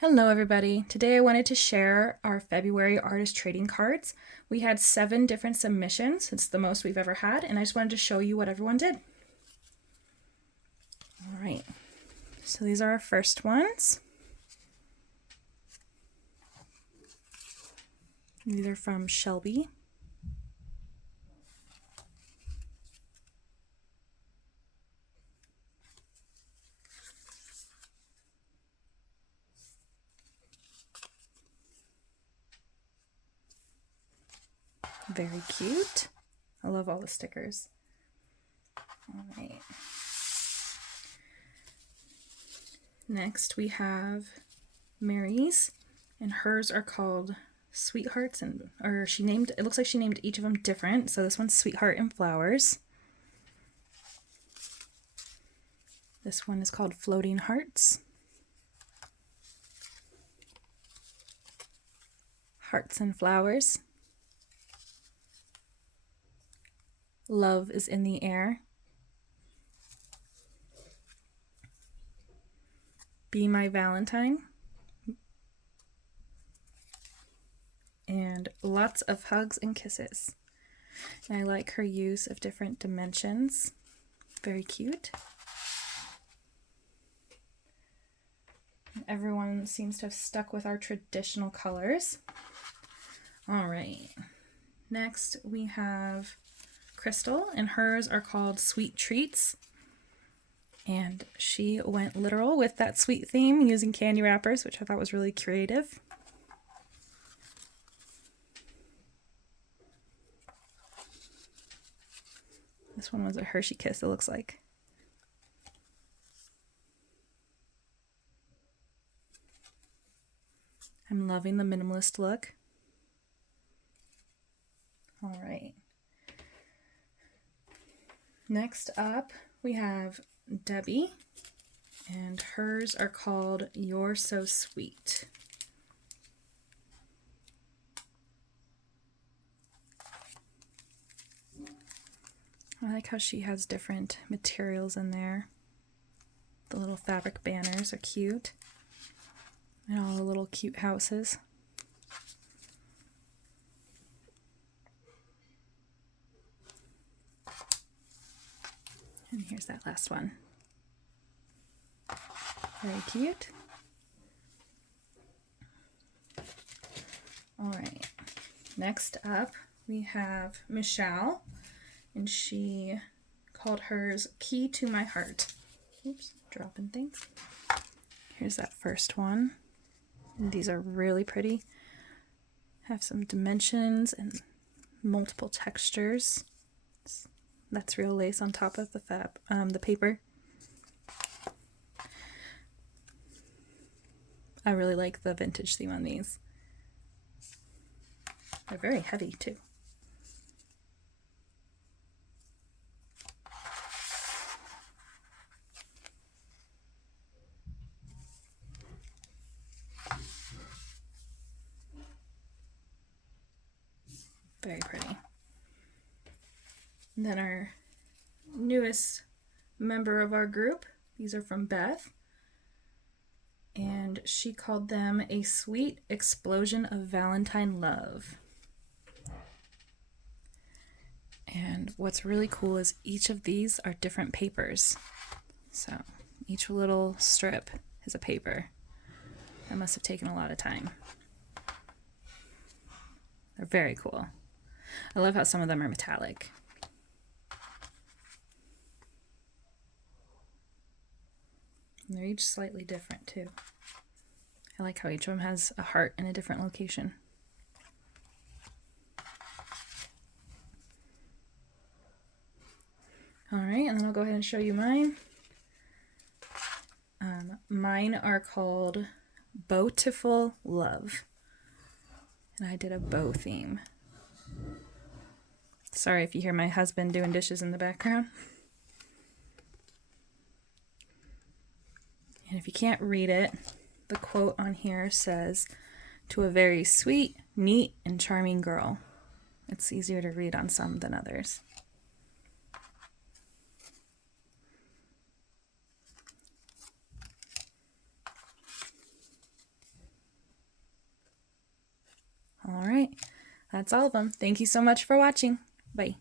Hello everybody. Today I wanted to share our February artist trading cards. We had 7 different submissions. It's the most we've ever had, and I just wanted to show you what everyone did. All right, so these are our first ones. These are from Shelby. Very cute. I love all the stickers. All right. Next we have Mary's, and hers are called Sweethearts, it looks like she named each of them different. So this one's Sweetheart and Flowers. This one is called Floating Hearts. Hearts and Flowers. Love is in the Air. Be My Valentine. And Lots of Hugs and Kisses. And I like her use of different dimensions. Very cute. And everyone seems to have stuck with our traditional colors. All right. Next we have Crystal, and hers are called Sweet Treats. And she went literal with that sweet theme using candy wrappers, which I thought was really creative. This one was a Hershey Kiss, it looks like. I'm loving the minimalist look. All right. Next up, we have Debbie, and hers are called You're So Sweet. I like how she has different materials in there. The little fabric banners are cute, and all the little cute houses. And here's that last one. Very cute. All right, next up we have Michelle, and she called hers Key to My Heart. Oops, dropping things. Here's that first one. And these are really pretty. Have some dimensions and multiple textures. That's real lace on top of the paper. I really like the vintage theme on these. They're very heavy too. Very pretty. And then our newest member of our group, these are from Beth, and she called them A Sweet Explosion of Valentine Love. And what's really cool is each of these are different papers. So each little strip is a paper. That must have taken a lot of time. They're very cool. I love how some of them are metallic. And they're each slightly different too. I like how each of them has a heart in a different location. All right, and then I'll go ahead and show you mine. Mine are called Beautiful Love. And I did a bow theme. Sorry if you hear my husband doing dishes in the background. And if you can't read it, the quote on here says, "To a very sweet, neat, and charming girl." It's easier to read on some than others. All right, that's all of them. Thank you so much for watching. Bye.